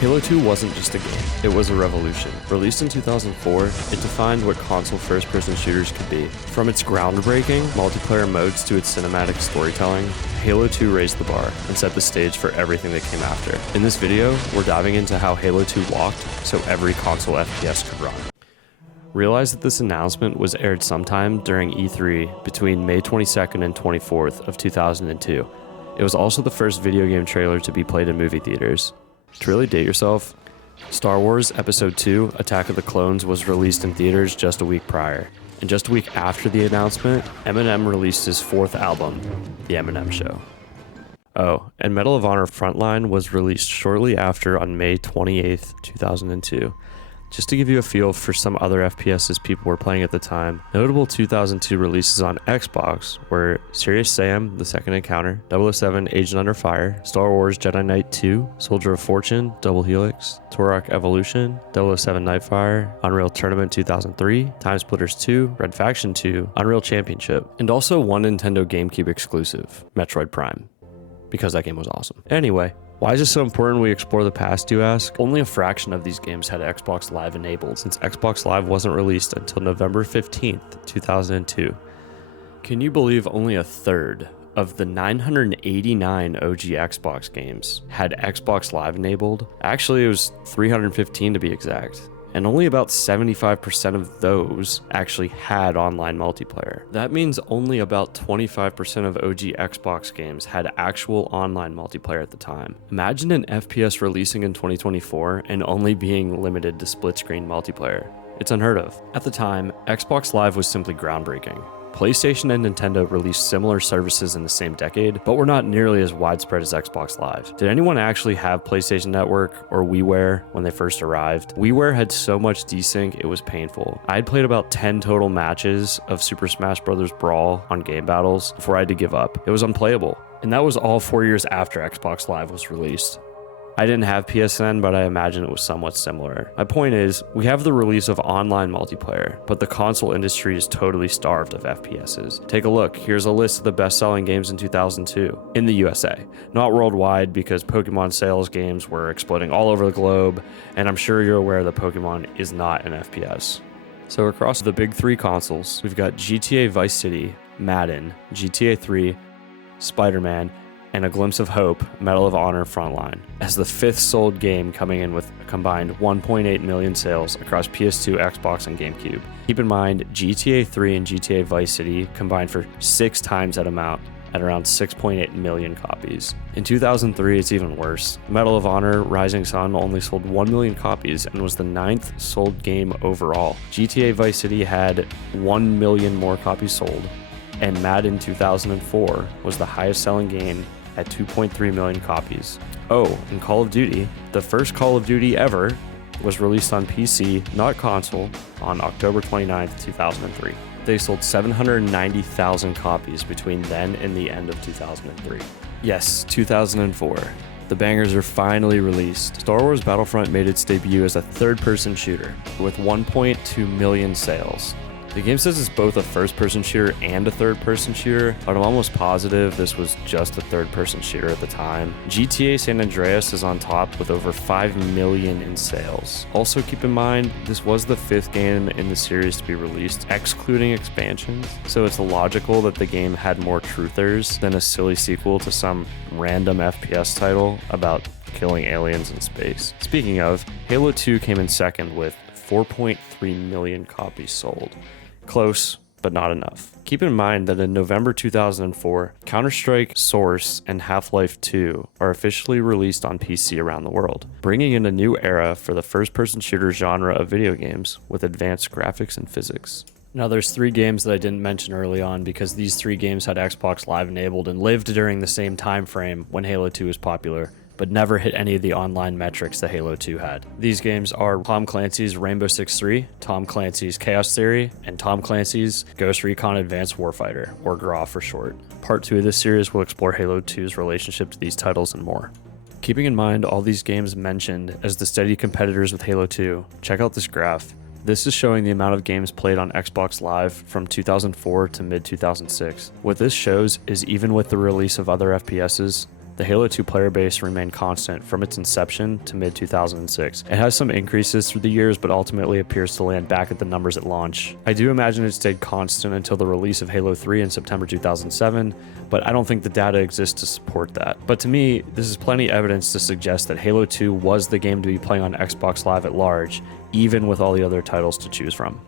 Halo 2 wasn't just a game, it was a revolution. Released in 2004, it defined what console first-person shooters could be. From its groundbreaking multiplayer modes to its cinematic storytelling, Halo 2 raised the bar and set the stage for everything that came after. In this video, we're diving into how Halo 2 walked so every console FPS could run. Realize that this announcement was aired sometime during E3 between May 22nd and 24th of 2002. It was also the first video game trailer to be played in movie theaters. To really date yourself, Star Wars Episode 2 Attack of the Clones was released in theaters just a week prior. And just a week after the announcement, Eminem released his fourth album, The Eminem Show. Oh, and Medal of Honor Frontline was released shortly after on May 28th, 2002. Just to give you a feel for some other FPSs people were playing at the time, notable 2002 releases on Xbox were Serious Sam, The Second Encounter, 007 Agent Under Fire, Star Wars Jedi Knight 2, Soldier of Fortune, Double Helix, Turok Evolution, 007 Nightfire, Unreal Tournament 2003, Time Splitters 2, Red Faction 2, Unreal Championship, and also one Nintendo GameCube exclusive, Metroid Prime, because that game was awesome. Anyway, why is it so important we explore the past, you ask? Only a fraction of these games had Xbox Live enabled, since Xbox Live wasn't released until November 15th, 2002. Can you believe only a third of the 989 OG Xbox games had Xbox Live enabled? Actually, it was 315 to be exact. And only about 75% of those actually had online multiplayer. That means only about 25% of OG Xbox games had actual online multiplayer at the time. Imagine an FPS releasing in 2024 and only being limited to split-screen multiplayer. It's unheard of. At the time, Xbox Live was simply groundbreaking. PlayStation and Nintendo released similar services in the same decade, but were not nearly as widespread as Xbox Live. Did anyone actually have PlayStation Network or WiiWare when they first arrived? WiiWare had so much desync, it was painful. I had played about 10 total matches of Super Smash Bros. Brawl on Game Battles before I had to give up. It was unplayable. And that was all 4 years after Xbox Live was released. I didn't have PSN, but I imagine it was somewhat similar. My point is, we have the release of online multiplayer, but the console industry is totally starved of FPSs. Take a look, here's a list of the best-selling games in 2002, in the USA. Not worldwide, because Pokemon sales games were exploding all over the globe, and I'm sure you're aware that Pokemon is not an FPS. So across the big three consoles, we've got GTA Vice City, Madden, GTA 3, Spider-Man, and a glimpse of hope, Medal of Honor Frontline, as the fifth sold game, coming in with a combined 1.8 million sales across PS2, Xbox, and GameCube. Keep in mind, GTA 3 and GTA Vice City combined for 6 times that amount at around 6.8 million copies. In 2003, it's even worse. Medal of Honor Rising Sun only sold 1 million copies and was the 9th sold game overall. GTA Vice City had 1 million more copies sold, and Madden 2004 was the highest selling game at 2.3 million copies. Oh, and Call of Duty, the first Call of Duty ever, was released on PC, not console, on October 29th, 2003. They sold 790,000 copies between then and the end of 2003. Yes, 2004. The bangers are finally released. Star Wars Battlefront made its debut as a third-person shooter, with 1.2 million sales. The game says it's both a first-person shooter and a third-person shooter, but I'm almost positive this was just a third-person shooter at the time. GTA San Andreas is on top with over 5 million in sales. Also keep in mind, this was the 5th game in the series to be released, excluding expansions, so it's logical that the game had more truthers than a silly sequel to some random FPS title about killing aliens in space. Speaking of, Halo 2 came in second with 4.3 million copies sold. Close, but not enough. Keep in mind that in November 2004, Counter-Strike, Source, and Half-Life 2 are officially released on PC around the world, bringing in a new era for the first-person shooter genre of video games with advanced graphics and physics. Now there's 3 games that I didn't mention early on because these 3 games had Xbox Live enabled and lived during the same time frame when Halo 2 was popular, but never hit any of the online metrics that Halo 2 had. These games are Tom Clancy's Rainbow Six 3, Tom Clancy's Chaos Theory, and Tom Clancy's Ghost Recon Advanced Warfighter, or GRAW for short. Part 2 of this series will explore Halo 2's relationship to these titles and more. Keeping in mind all these games mentioned as the steady competitors with Halo 2, check out this graph. This is showing the amount of games played on Xbox Live from 2004 to mid-2006. What this shows is even with the release of other FPSs, the Halo 2 player base remained constant from its inception to mid-2006. It has some increases through the years, but ultimately appears to land back at the numbers at launch. I do imagine it stayed constant until the release of Halo 3 in September 2007, but I don't think the data exists to support that. But to me, this is plenty evidence to suggest that Halo 2 was the game to be playing on Xbox Live at large, even with all the other titles to choose from.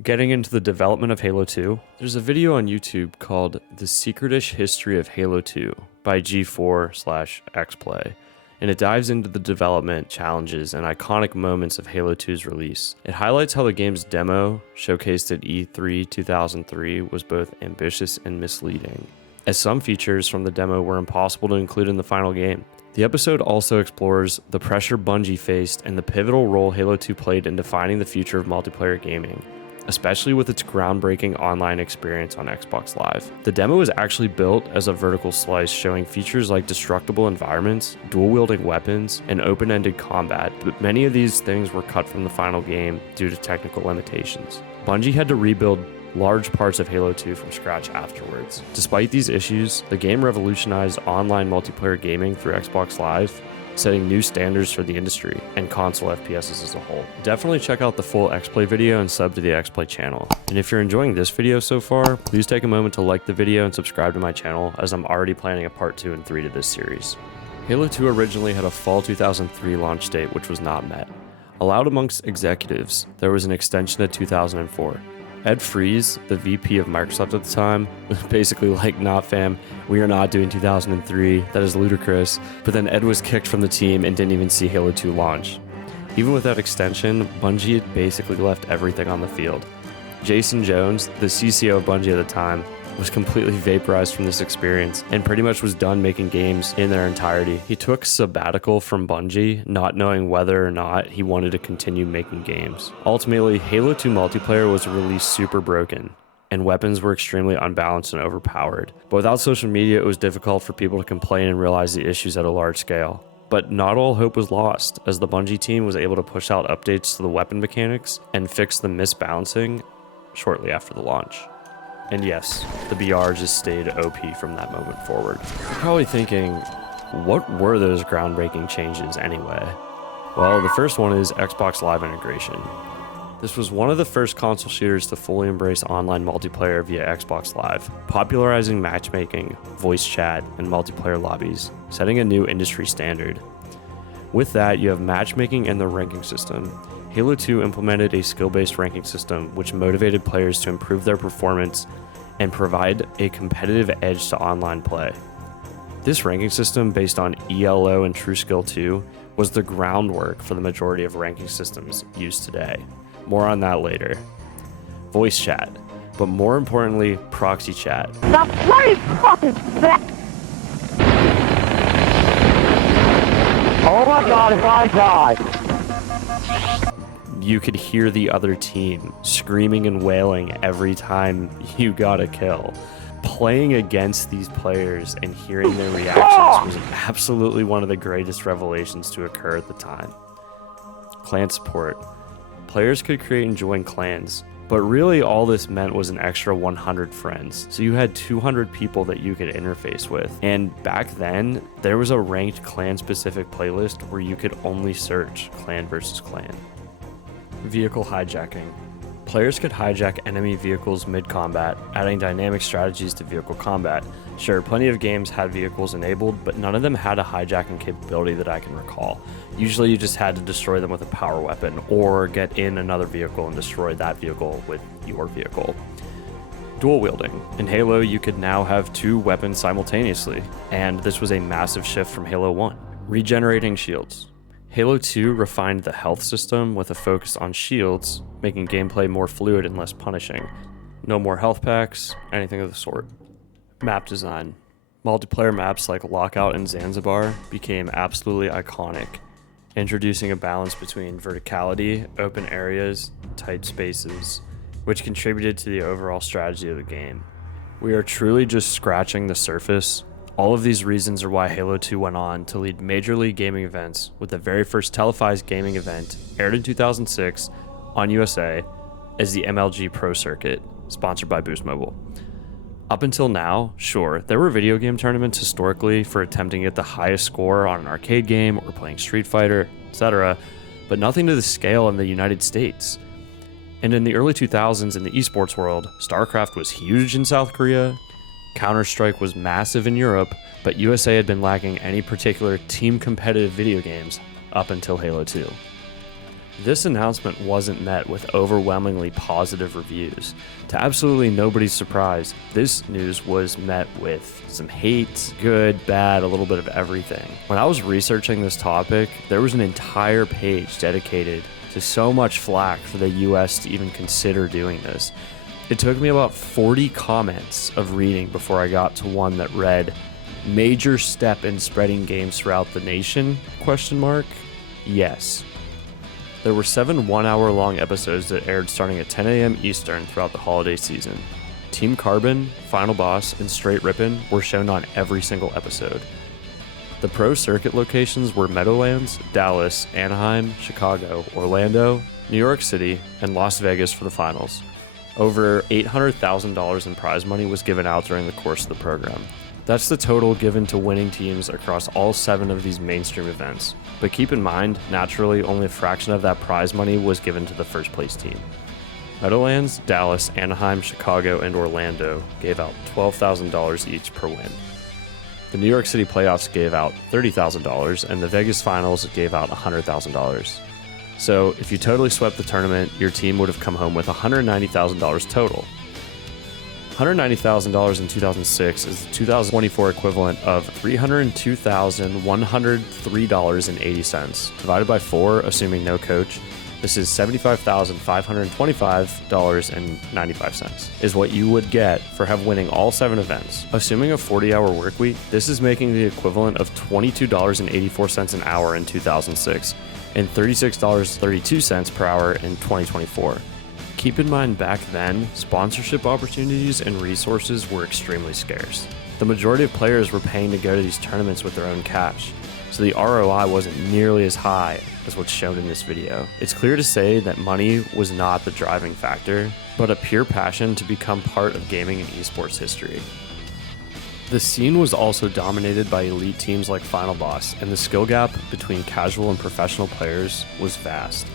Getting into the development of Halo 2, there's a video on YouTube called The Secretish History of Halo 2 by G4/Xplay, and it dives into the development, challenges, and iconic moments of Halo 2's release. It highlights how the game's demo, showcased at E3 2003, was both ambitious and misleading, as some features from the demo were impossible to include in the final game. The episode also explores the pressure Bungie faced and the pivotal role Halo 2 played in defining the future of multiplayer gaming, especially with its groundbreaking online experience on Xbox Live. The demo was actually built as a vertical slice showing features like destructible environments, dual-wielding weapons, and open-ended combat, but many of these things were cut from the final game due to technical limitations. Bungie had to rebuild large parts of Halo 2 from scratch afterwards. Despite these issues, the game revolutionized online multiplayer gaming through Xbox Live, setting new standards for the industry and console FPSs as a whole. Definitely check out the full Xplay video and sub to the Xplay channel. And if you're enjoying this video so far, please take a moment to like the video and subscribe to my channel, as I'm already planning a part 2 and 3 to this series. Halo 2 originally had a fall 2003 launch date which was not met. Allowed amongst executives, there was an extension to 2004. Ed Fries, the VP of Microsoft at the time, was basically like, nah fam, we are not doing 2003, that is ludicrous. But then Ed was kicked from the team and didn't even see Halo 2 launch. Even with that extension, Bungie had basically left everything on the field. Jason Jones, the CCO of Bungie at the time, was completely vaporized from this experience and pretty much was done making games in their entirety. He took sabbatical from Bungie, not knowing whether or not he wanted to continue making games. Ultimately, Halo 2 multiplayer was released super broken, and weapons were extremely unbalanced and overpowered. But without social media, it was difficult for people to complain and realize the issues at a large scale. But not all hope was lost, as the Bungie team was able to push out updates to the weapon mechanics and fix the misbalancing shortly after the launch. And yes, the BR just stayed OP from that moment forward. You're probably thinking, what were those groundbreaking changes anyway? Well, the first one is Xbox Live integration. This was one of the first console shooters to fully embrace online multiplayer via Xbox Live, popularizing matchmaking, voice chat, and multiplayer lobbies, setting a new industry standard. With that, you have matchmaking and the ranking system. Halo 2 implemented a skill-based ranking system which motivated players to improve their performance and provide a competitive edge to online play. This ranking system, based on ELO and TrueSkill 2, was the groundwork for the majority of ranking systems used today. More on that later. Voice chat, but more importantly, proxy chat. The bloody fucking that. Oh my god, if I die. You could hear the other team screaming and wailing every time you got a kill. Playing against these players and hearing their reactions was absolutely one of the greatest revelations to occur at the time. Clan support. Players could create and join clans, but really all this meant was an extra 100 friends. So you had 200 people that you could interface with. And back then, there was a ranked clan-specific playlist where you could only search clan versus clan. Vehicle hijacking. Players could hijack enemy vehicles mid-combat, adding dynamic strategies to vehicle combat. Sure, plenty of games had vehicles enabled, but none of them had a hijacking capability that I can recall. Usually you just had to destroy them with a power weapon, or get in another vehicle and destroy that vehicle with your vehicle. Dual wielding. In Halo, you could now have 2 weapons simultaneously, and this was a massive shift from Halo 1. Regenerating shields. Halo 2 refined the health system with a focus on shields, making gameplay more fluid and less punishing. No more health packs, anything of the sort. Map design. Multiplayer maps like Lockout and Zanzibar became absolutely iconic, introducing a balance between verticality, open areas, tight spaces, which contributed to the overall strategy of the game. We are truly just scratching the surface. All of these reasons are why Halo 2 went on to lead Major League Gaming events, with the very first televised gaming event aired in 2006 on USA as the MLG Pro Circuit, sponsored by Boost Mobile. Up until now, sure, there were video game tournaments historically for attempting to get the highest score on an arcade game or playing Street Fighter, etc., but nothing to the scale in the United States. And in the early 2000s in the esports world, StarCraft was huge in South Korea, Counter-Strike was massive in Europe, but USA had been lacking any particular team competitive video games up until Halo 2. This announcement wasn't met with overwhelmingly positive reviews. To absolutely nobody's surprise, this news was met with some hate, good, bad, a little bit of everything. When I was researching this topic, there was an entire page dedicated to so much flack for the US to even consider doing this. It took me about 40 comments of reading before I got to one that read, "Major step in spreading games throughout the nation?" ? Yes. There were 7 one-hour-long episodes that aired starting at 10 a.m. Eastern throughout the holiday season. Team Carbon, Final Boss, and Straight Rippin' were shown on every single episode. The pro circuit locations were Meadowlands, Dallas, Anaheim, Chicago, Orlando, New York City, and Las Vegas for the finals. Over $800,000 in prize money was given out during the course of the program. That's the total given to winning teams across all 7 of these mainstream events. But keep in mind, naturally, only a fraction of that prize money was given to the first place team. Meadowlands, Dallas, Anaheim, Chicago, and Orlando gave out $12,000 each per win. The New York City playoffs gave out $30,000, and the Vegas finals gave out $100,000. So if you totally swept the tournament, your team would have come home with $190,000 total. $190,000 in 2006 is the 2024 equivalent of $302,103.80. Divided by 4, assuming no coach, this is $75,525.95 is what you would get for winning all 7 events. Assuming a 40-hour work week, this is making the equivalent of $22.84 an hour in 2006 and $36.32 per hour in 2024. Keep in mind, back then, sponsorship opportunities and resources were extremely scarce. The majority of players were paying to go to these tournaments with their own cash, so the ROI wasn't nearly as high as what's shown in this video. It's clear to say that money was not the driving factor, but a pure passion to become part of gaming and esports history. The scene was also dominated by elite teams like Final Boss, and the skill gap between casual and professional players was vast.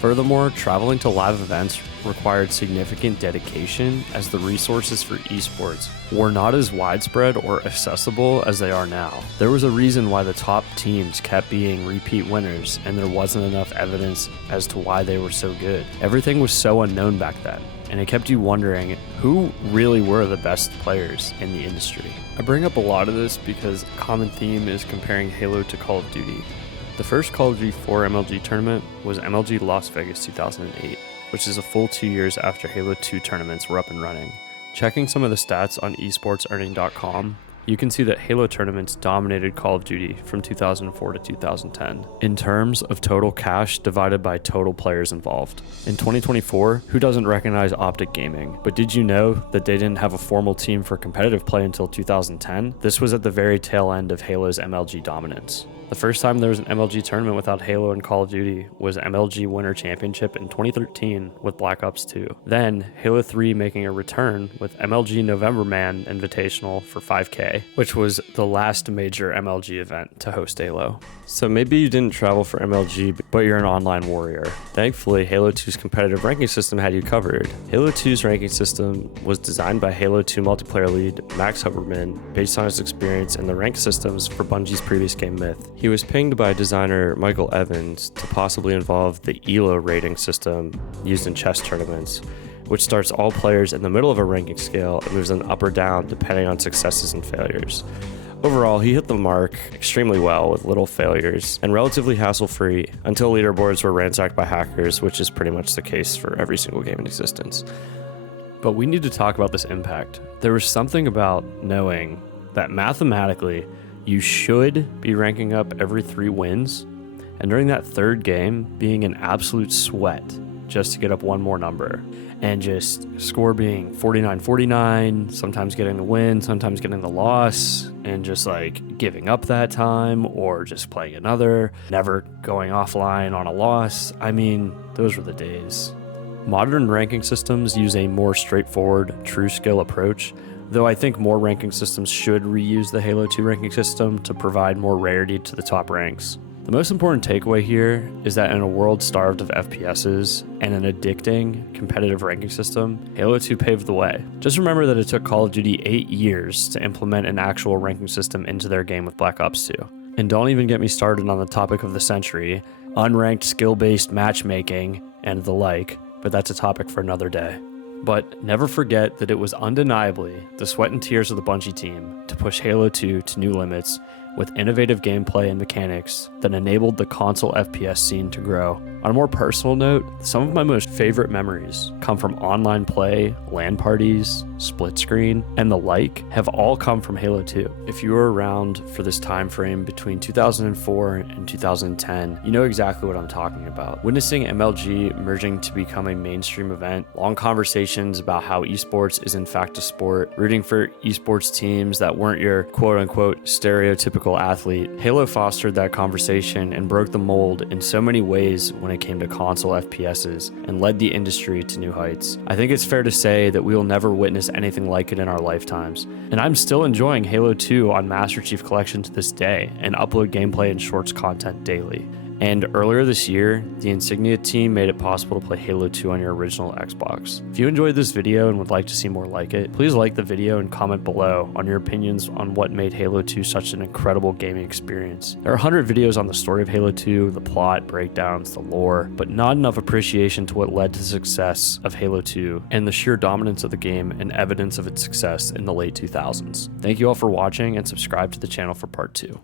Furthermore, traveling to live events required significant dedication, as the resources for esports were not as widespread or accessible as they are now. There was a reason why the top teams kept being repeat winners, and there wasn't enough evidence as to why they were so good. Everything was so unknown back then, and it kept you wondering who really were the best players in the industry. I bring up a lot of this because a common theme is comparing Halo to Call of Duty. The first Call of Duty 4 MLG tournament was MLG Las Vegas 2008, which is a full 2 years after Halo 2 tournaments were up and running. Checking some of the stats on esportsearning.com, you can see that Halo tournaments dominated Call of Duty from 2004 to 2010 in terms of total cash divided by total players involved. In 2024, who doesn't recognize Optic Gaming? But did you know that they didn't have a formal team for competitive play until 2010? This was at the very tail end of Halo's MLG dominance. The first time there was an MLG tournament without Halo and Call of Duty was MLG Winter Championship in 2013 with Black Ops 2. Then Halo 3 making a return with MLG November Man Invitational for 5K, which was the last major MLG event to host Halo. So maybe you didn't travel for MLG, but you're an online warrior. Thankfully, Halo 2's competitive ranking system had you covered. Halo 2's ranking system was designed by Halo 2 multiplayer lead Max Huberman based on his experience in the rank systems for Bungie's previous game Myth. He was pinged by designer Michael Evans to possibly involve the ELO rating system used in chess tournaments, which starts all players in the middle of a ranking scale and moves them up or down depending on successes and failures. Overall, he hit the mark extremely well with little failures and relatively hassle-free until leaderboards were ransacked by hackers, which is pretty much the case for every single game in existence. But we need to talk about this impact. There was something about knowing that mathematically you should be ranking up every 3 wins, and during that third game being an absolute sweat just to get up one more number, and just score being 49-49, sometimes getting the win, sometimes getting the loss, and just like giving up that time or just playing another, never going offline on a loss. I mean, those were the days. Modern ranking systems use a more straightforward, true skill approach, though I think more ranking systems should reuse the Halo 2 ranking system to provide more rarity to the top ranks. The most important takeaway here is that in a world starved of FPSs and an addicting competitive ranking system, Halo 2 paved the way. Just remember that it took Call of Duty 8 years to implement an actual ranking system into their game with Black Ops 2. And don't even get me started on the topic of the century, unranked skill-based matchmaking and the like, but that's a topic for another day. But never forget that it was undeniably the sweat and tears of the Bungie team to push Halo 2 to new limits with innovative gameplay and mechanics that enabled the console FPS scene to grow. On a more personal note, some of my most favorite memories come from online play, LAN parties, split screen, and the like have all come from Halo 2. If you were around for this time frame between 2004 and 2010, you know exactly what I'm talking about. Witnessing MLG merging to become a mainstream event, long conversations about how esports is in fact a sport, rooting for esports teams that weren't your quote-unquote stereotypical athlete, Halo fostered that conversation and broke the mold in so many ways when it came to console FPSs and led the industry to new heights. I think it's fair to say that we will never witness anything like it in our lifetimes, and I'm still enjoying Halo 2 on Master Chief Collection to this day and upload gameplay and shorts content daily. And earlier this year, the Insignia team made it possible to play Halo 2 on your original Xbox. If you enjoyed this video and would like to see more like it, please like the video and comment below on your opinions on what made Halo 2 such an incredible gaming experience. There are 100 videos on the story of Halo 2, the plot, breakdowns, the lore, but not enough appreciation to what led to the success of Halo 2 and the sheer dominance of the game and evidence of its success in the late 2000s. Thank you all for watching and subscribe to the channel for part 2.